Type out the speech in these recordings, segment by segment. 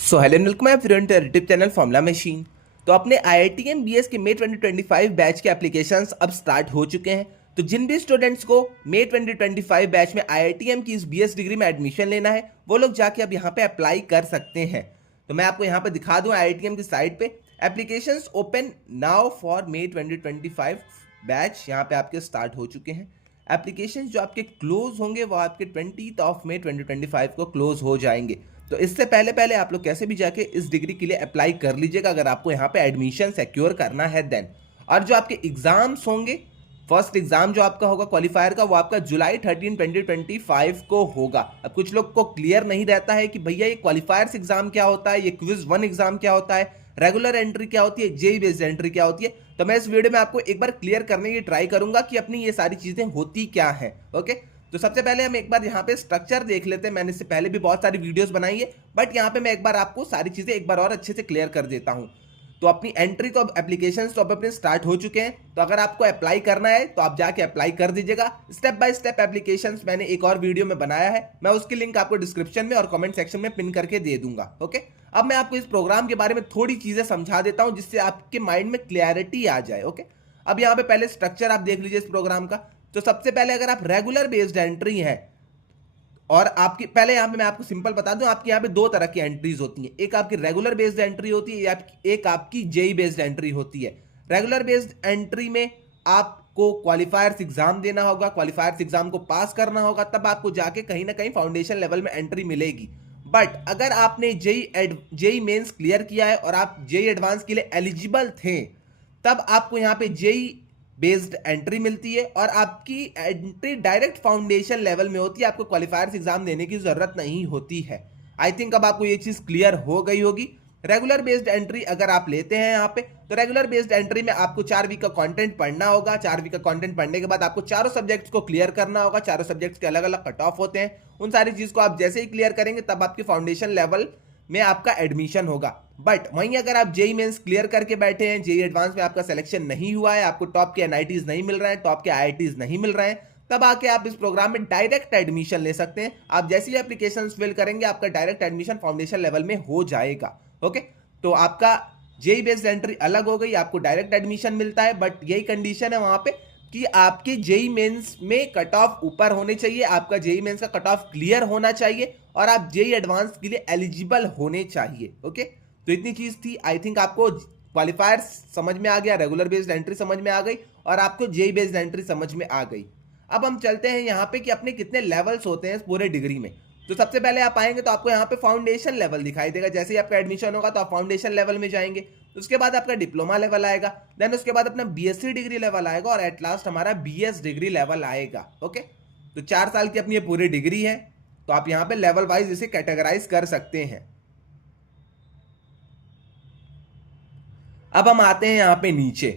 So hello welcome everyone to YouTube channel Formula Machine. तो अपने IITM BS के मई 2025 बैच के एप्लीकेशंस अब स्टार्ट हो चुके हैं। तो जिन भी स्टूडेंट्स को मई 2025 बैच में IITM की इस BS डिग्री में एडमिशन लेना है वो लोग जाके अब यहाँ पे अप्लाई कर सकते हैं। तो मैं आपको यहाँ पे दिखा दूँ IITM की साइट पे applications open now for May 2025 batch यहाँ पे आपके स्टार्ट हो चुके हैं। एप्लीकेशन जो आपके क्लोज होंगे वो आपके 20 मई 2025 को क्लोज हो जाएंगे। तो इससे पहले पहले आप लोग कैसे भी जाके इस डिग्री के लिए अप्लाई कर लीजिएगा अगर आपको यहाँ पे एडमिशन सिक्योर करना है देन। और जो आपके एग्जाम्स होंगे, फर्स्ट एग्जाम जो आपका होगा क्वालिफायर का वो आपका जुलाई 13 2025 को होगा। अब कुछ लोग को क्लियर नहीं रहता है कि भैया ये क्वालिफायर्स एग्जाम क्या होता है, ये क्विज 1 एग्जाम क्या होता है, रेगुलर एंट्री क्या होती है, जेई बेस्ड एंट्री क्या होती है। तो मैं इस वीडियो में आपको एक बार क्लियर करने की ट्राई करूंगा कि अपनी ये सारी चीजें होती क्या है। ओके, तो सबसे पहले हम एक बार यहाँ पे स्ट्रक्चर देख लेते हैं। मैंने इससे पहले भी बहुत सारी वीडियोस बनाई है बट यहाँ पे मैं एक बार आपको सारी चीजें एक बार और अच्छे से क्लियर कर देता हूँ। तो अपनी एंट्री तो अब एप्लीकेशन तो अब अपने स्टार्ट हो चुके हैं। तो अगर आपको अप्लाई करना है तो आप जाके अप्लाई कर दीजिएगा। स्टेप बाय स्टेप एप्लीकेशंस मैंने एक और वीडियो में बनाया है, मैं उसकी लिंक आपको डिस्क्रिप्शन में और कमेंट सेक्शन में पिन करके दे दूंगा। ओके, अब मैं आपको इस प्रोग्राम के बारे में थोड़ी चीजें समझा देता हूं जिससे आपके माइंड में क्लैरिटी आ जाए। ओके, अब यहाँ पे पहले स्ट्रक्चर आप देख लीजिए इस प्रोग्राम का। तो सबसे पहले अगर आप रेगुलर बेस्ड एंट्री है और आपकी पहले यहां पे मैं आपको सिंपल बता दूं, आपकी यहां पे दो तरह की एंट्रीज होती हैं। एक आपकी रेगुलर बेस्ड एंट्री होती है या एक आपकी जेई बेस्ड एंट्री होती है। रेगुलर बेस्ड एंट्री में आपको क्वालिफायर्स एग्जाम देना होगा, क्वालिफायर्स एग्जाम को पास करना होगा, तब आपको जाके कहीं ना कहीं फाउंडेशन लेवल में एंट्री मिलेगी। बट अगर आपने जेई मेंस क्लियर किया है और आप जेई एडवांस के लिए एलिजिबल थे तब आपको यहां पे जेई बेस्ड एंट्री मिलती है और आपकी एंट्री डायरेक्ट फाउंडेशन लेवल में होती है। आपको क्वालिफायर्स एग्जाम देने की जरूरत नहीं होती है। आई थिंक अब आपको ये चीज क्लियर हो गई होगी। रेगुलर बेस्ड एंट्री अगर आप लेते हैं यहाँ पे तो रेगुलर बेस्ड एंट्री में आपको 4 वीक का कंटेंट पढ़ना होगा। 4 वीक का कंटेंट पढ़ने के बाद आपको चारों सब्जेक्ट्स को क्लियर करना होगा। चारों सब्जेक्ट्स के अलग अलग कट ऑफ होते हैं। उन सारी चीज को आप जैसे ही क्लियर करेंगे तब आपकी फाउंडेशन लेवल में आपका एडमिशन होगा। बट वहीं अगर आप जेई मेंस क्लियर करके बैठे हैं, जेई एडवांस में आपका सिलेक्शन नहीं हुआ है, आपको टॉप के एनआईटीज नहीं मिल रहे हैं, टॉप के आईआईटीज नहीं मिल रहे हैं, तब आके आप इस प्रोग्राम में डायरेक्ट एडमिशन ले सकते हैं। आप जैसी एप्लीकेशन फिल करेंगे आपका डायरेक्ट एडमिशन फाउंडेशन लेवल में हो जाएगा। ओके, तो आपका जेई बेस्ड एंट्री अलग हो गई, आपको डायरेक्ट एडमिशन मिलता है। बट यही कंडीशन है वहां पे कि आपके जेई मेंस में कट ऑफ ऊपर होने चाहिए, आपका जेई मेंस का कट ऑफ क्लियर होना चाहिए और आप जेई एडवांस के लिए एलिजिबल होने चाहिए। ओके, तो इतनी चीज थी। आई थिंक आपको क्वालिफायर्स समझ में आ गया, रेगुलर बेस्ड एंट्री समझ में आ गई और आपको जेई बेस्ड एंट्री समझ में आ गई। अब हम चलते हैं यहाँ पे कि अपने कितने लेवल्स होते हैं इस पूरे डिग्री में। तो सबसे पहले आप आएंगे तो आपको यहाँ पे फाउंडेशन लेवल दिखाई देगा। जैसे ही आपका एडमिशन होगा तो आप फाउंडेशन लेवल में जाएंगे, उसके बाद आपका डिप्लोमा लेवल आएगा, देन उसके बाद अपना बीएससी डिग्री लेवल आएगा और एट लास्ट हमारा बीएस डिग्री लेवल आएगा। ओके, तो 4 साल की अपनी ये पूरी डिग्री है। तो आप यहाँ पे लेवल वाइज इसे कैटेगराइज कर सकते हैं। अब हम आते हैं यहाँ पे नीचे।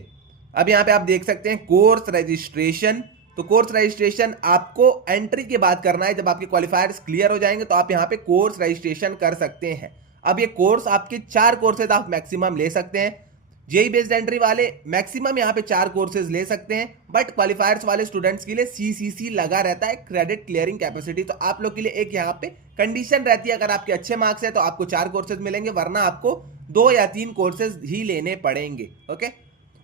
अब यहाँ पे आप देख सकते हैं कोर्स रजिस्ट्रेशन। तो कोर्स रजिस्ट्रेशन आपको एंट्री के बाद करना है। जब आपके क्वालिफायर्स क्लियर हो जाएंगे तो आप यहाँ पे कोर्स रजिस्ट्रेशन कर सकते हैं। अब ये कोर्स आपके 4 कोर्सेज आप मैक्सिमम ले सकते हैं। जेई बेस्ड एंट्री वाले मैक्सिमम यहाँ पे 4 कोर्सेज ले सकते हैं, बट क्वालिफायर्स वाले स्टूडेंट्स के लिए सीसीसी लगा रहता है, क्रेडिट क्लियरिंग कैपेसिटी। तो आप लोग के लिए एक यहाँ पे कंडीशन रहती है, अगर आपके अच्छे मार्क्स है तो आपको 4 कोर्सेज मिलेंगे, वरना आपको 2 या 3 कोर्सेज ही लेने पड़ेंगे। ओके,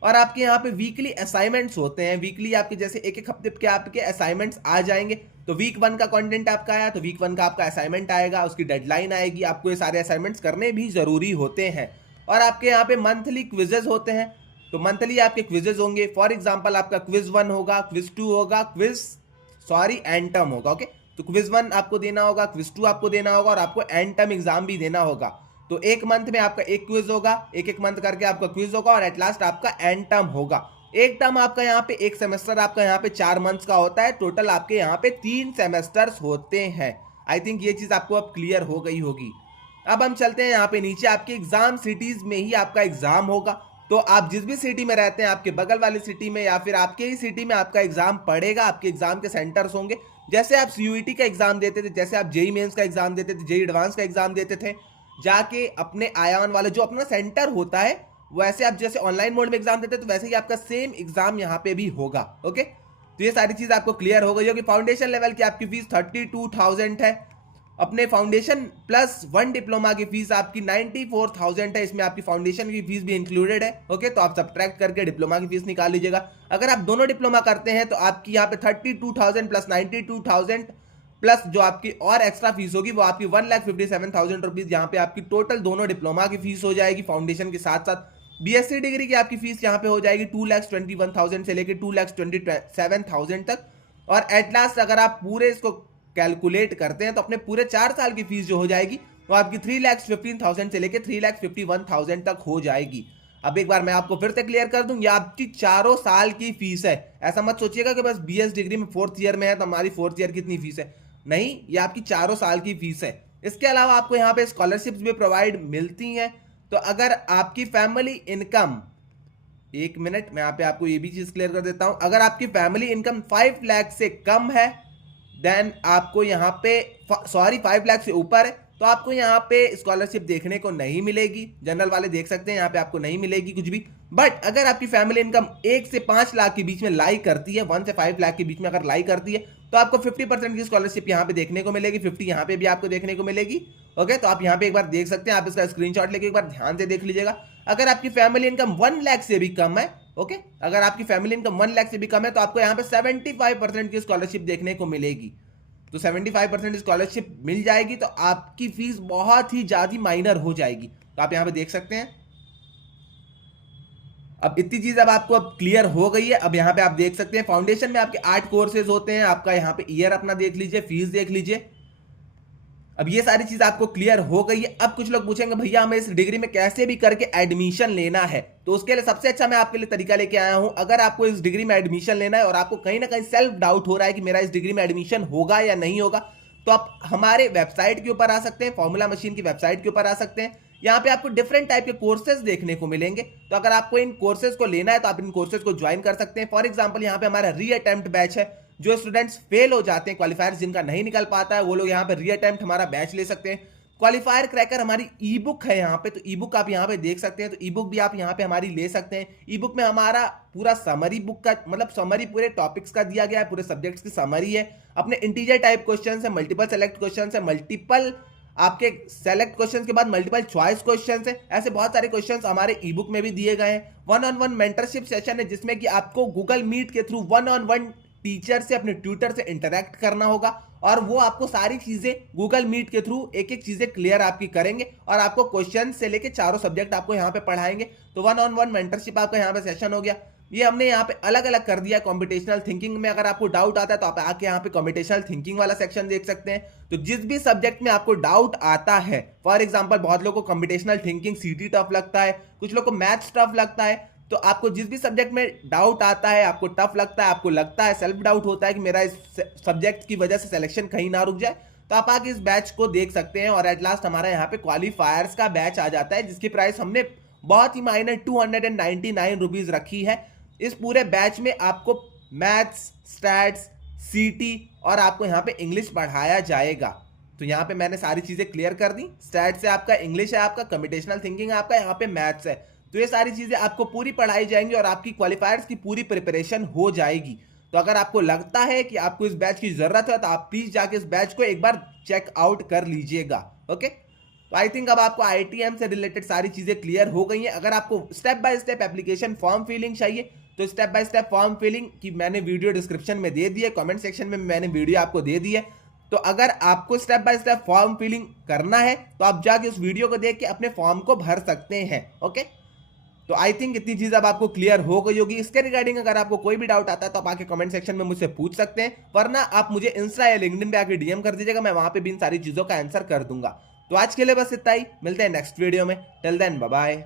और आपके यहाँ पे वीकली असाइनमेंट्स होते हैं। वीकली आपके जैसे एक एक हफ्ते के आपके असाइनमेंट्स आ जाएंगे। तो वीक 1 का कंटेंट आपका आया तो वीक 1 का आपका असाइनमेंट आएगा, उसकी डेडलाइन आएगी, आपको ये सारे असाइनमेंट्स करने भी जरूरी होते हैं। और आपके यहाँ पे मंथली क्विजेज होते हैं। तो मंथली आपके क्विजेज होंगे। फॉर एग्जाम्पल आपका क्विज 1 होगा, क्विज 2 होगा, एंटम होगा। ओके, तो क्विज 1 आपको देना होगा, क्विज 2 आपको देना होगा और आपको एंटम एग्जाम भी देना होगा। तो एक मंथ में आपका एक क्विज होगा, एक एक मंथ करके आपका क्विज होगा और एट लास्ट आपका एंड टर्म होगा। एक टर्म आपका यहाँ पे, एक सेमेस्टर आपका यहाँ पे 4 मंथ्स का होता है। टोटल आपके यहाँ पे 3 सेमेस्टर्स होते हैं। आई थिंक ये चीज आपको अब क्लियर हो गई होगी। अब हम चलते हैं यहाँ पे नीचे। आपके एग्जाम सिटीज में ही आपका एग्जाम होगा। तो आप जिस भी सिटी में रहते हैं, आपके बगल वाली सिटी में या फिर आपके ही सिटी में आपका एग्जाम पड़ेगा। आपके एग्जाम के सेंटर्स होंगे। जैसे आप सीयूईटी का एग्जाम देते थे, जैसे आप जेई मेंस का एग्जाम देते थे, जेई एडवांस का एग्जाम देते थे, जाके अपने आयान वाले जो अपना सेंटर होता है, वैसे आप जैसे ऑनलाइन मोड में एग्जाम देते तो वैसे ही आपका सेम एग्जाम यहाँ पे भी होगा। ओके, तो ये सारी चीज आपको क्लियर हो गई होगी। फाउंडेशन लेवल की आपकी फीस 32,000 है अपने फाउंडेशन प्लस 1 डिप्लोमा की फीस आपकी 94,000 है, इसमें आपकी फाउंडेशन की फीस भी इंक्लूडेड है। ओके, तो आप सब्ट्रैक्ट करके डिप्लोमा की फीस निकाल लीजिएगा। अगर आप दोनों डिप्लोमा करते हैं तो आपकी यहाँ पे 32,000 प्लस 92,000 प्लस जो आपकी और एक्स्ट्रा फीस होगी वो आपकी 1,57,000 रुपीज यहाँ पे आपकी टोटल दोनों डिप्लोमा की फीस हो जाएगी फाउंडेशन के साथ साथ। बीएससी डिग्री की आपकी फीस यहाँ पे हो जाएगी 2,21,000 से लेकर 2,27,000 तक। और एट लास्ट अगर आप पूरे इसको कैलकुलेट करते हैं तो अपने पूरे 4 साल की फीस जो हो जाएगी वो आपकी 3,15,000 से लेकर 3,51,000 तक हो जाएगी। अब एक बार मैं आपको फिर से क्लियर कर दूं, ये आपकी चारों साल की फीस है। ऐसा मत सोचिएगा कि बस बीएस डिग्री में 4th ईयर में है तो हमारी 4th ईयर कितनी फीस है, नहीं, ये आपकी चारों साल की फीस है। इसके अलावा आपको यहाँ पे स्कॉलरशिप्स भी प्रोवाइड मिलती हैं। तो अगर आपकी फैमिली इनकम, एक मिनट मैं यहाँ पे आपको ये भी चीज क्लियर कर देता हूं, अगर आपकी फैमिली इनकम 5 लाख से कम है देन आपको यहाँ पे 5 लाख से ऊपर है तो आपको यहाँ पे स्कॉलरशिप देखने को नहीं मिलेगी। जनरल वाले देख सकते हैं, यहाँ पे आपको नहीं मिलेगी कुछ भी। बट अगर आपकी फैमिली इनकम 1 से 5 लाख के बीच में लाई करती है, 1 से 5 लाख के बीच में अगर लाई करती है तो आपको 50% की स्कॉलरशिप यहाँ पे देखने को मिलेगी, 50 यहाँ पे भी आपको देखने को मिलेगी। ओके, तो आप यहाँ पे एक बार देख सकते हैं, आप इसका स्क्रीनशॉट लेके एक बार ध्यान से देख लीजिएगा। अगर आपकी फैमिली इनकम 1 लाख से भी कम है, ओके, अगर आपकी फैमिली इनकम 1 लाख से भी कम है तो आपको यहाँ पे 75% की स्कॉलरशिप देखने को मिलेगी। तो 75% स्कॉलरशिप मिल जाएगी तो आपकी फीस बहुत ही ज्यादा माइनर हो जाएगी। तो आप यहाँ पे देख सकते हैं। अब इतनी चीज अब आपको अब क्लियर हो गई है। अब यहाँ पे आप देख सकते हैं फाउंडेशन में आपके 8 कोर्सेज होते हैं। आपका यहाँ पे ईयर अपना देख लीजिए, फीस देख लीजिए। अब ये सारी चीज आपको क्लियर हो गई है। अब कुछ लोग पूछेंगे भैया हमें इस डिग्री में कैसे भी करके एडमिशन लेना है, तो उसके लिए सबसे अच्छा मैं आपके लिए तरीका लेके आया हूं। अगर आपको इस डिग्री में एडमिशन लेना है और आपको कहीं ना कहीं सेल्फ डाउट हो रहा है कि मेरा इस डिग्री में एडमिशन होगा या नहीं होगा, तो आप हमारे वेबसाइट के ऊपर आ सकते हैं, फॉर्मूला मशीन की वेबसाइट के ऊपर आ सकते हैं। यहाँ पे आपको डिफरेंट टाइप के कोर्सेज देखने को मिलेंगे। तो अगर आपको इन कोर्सेज को लेना है तो आप इन कोर्सेज को ज्वाइन कर सकते हैं। फॉर एग्जाम्पल यहाँ पे हमारा री अटेम्प्ट बैच है। जो स्टूडेंट्स फेल हो जाते हैं, क्वालिफायर्स जिनका नहीं निकल पाता है, वो लोग यहाँ पे री अटेम्प्ट हमारा बैच ले सकते हैं। क्वालिफायर क्रैकर हमारी ई बुक है यहाँ पे, तो ई बुक आप यहाँ पे देख सकते हैं। तो ई बुक भी आप यहाँ पे हमारी ले सकते हैं। ई बुक में हमारा पूरा समरी बुक का मतलब समरी पूरे टॉपिक्स का दिया गया है, पूरे सब्जेक्ट्स की समरी है। अपने इंटीजर टाइप क्वेश्चन है, मल्टीपल सेलेक्ट क्वेश्चन है, मल्टीपल आपके सेलेक्ट क्वेश्चन के बाद मल्टीपल चॉइस क्वेश्चन है। ऐसे बहुत सारे क्वेश्चन हमारे ई बुक में भी दिए गए हैं। 1-on-1 मेंटरशिप सेशन है जिसमें कि आपको गूगल मीट के थ्रू 1-on-1 टीचर से, अपने ट्यूटर से इंटरेक्ट करना होगा और वो आपको सारी चीजें गूगल मीट के थ्रू एक एक चीजें क्लियर आपकी करेंगे और आपको क्वेश्चन से लेके चारों सब्जेक्ट आपको यहाँ पे पढ़ाएंगे। तो 1-on-1 मेंटरशिप आपका यहाँ पे सेशन हो गया। ये हमने यहाँ पे अलग अलग कर दिया। कॉम्पिटिशनल थिंकिंग में अगर आपको डाउट आता है तो आप आके यहाँ पे कॉम्पिटिशनल थिंकिंग वाला सेक्शन देख सकते हैं। तो जिस भी सब्जेक्ट में आपको डाउट आता है, फॉर एग्जाम्पल बहुत लोगों को कॉम्पिटिशनल थिंकिंग सीटी टफ लगता है, कुछ लोग को मैथ्स टफ लगता है, तो आपको जिस भी सब्जेक्ट में डाउट आता है, आपको टफ लगता है, आपको लगता है, सेल्फ डाउट होता है कि मेरा इस सब्जेक्ट की वजह से सिलेक्शन कहीं ना रुक जाए, तो आप आके इस बैच को देख सकते हैं। और एट लास्ट हमारा यहाँ पे क्वालिफायर्स का बैच आ जाता है जिसकी प्राइस हमने बहुत ही माइनर 299 रुपीज रखी है। इस पूरे बैच में आपको मैथ्स, स्टैट्स, सीटी और आपको यहाँ पे इंग्लिश पढ़ाया जाएगा। तो यहाँ पे मैंने सारी चीजें क्लियर कर दी। स्टैट्स है आपका, इंग्लिश है आपका, कंप्यूटेशनल थिंकिंग है आपका, यहाँ पे मैथ्स है। तो ये सारी चीजें आपको पूरी पढ़ाई जाएंगी और आपकी क्वालिफायर्स की पूरी प्रिपरेशन हो जाएगी। तो अगर आपको लगता है कि आपको इस बैच की जरूरत है तो आप प्लीज जाके इस बैच को एक बार चेक आउट कर लीजिएगा। ओके, तो आई थिंक अब आपको आईआईटीएम से रिलेटेड सारी चीजें क्लियर हो गई हैं। अगर आपको step by step application form filling चाहिए तो step by step form filling की मैंने वीडियो डिस्क्रिप्शन में दे दी है, कमेंट सेक्शन में मैंने वीडियो आपको दे दी है। तो अगर आपको step by step form filling करना है तो आप जाके उस वीडियो को देख के अपने फॉर्म को भर सकते हैं। ओके, तो आई थिंक इतनी चीज अब आपको क्लियर हो गई होगी। इसके रिगार्डिंग अगर आपको कोई भी डाउट आता है तो आप आके कमेंट सेक्शन में मुझसे पूछ सकते हैं, वरना आप मुझे इंस्टा या लिंक्डइन पे आके डीएम कर दीजिएगा, मैं वहां पे भी इन सारी चीजों का आंसर कर दूंगा। तो आज के लिए बस इतना ही, मिलते हैं नेक्स्ट वीडियो में। Till then bye bye.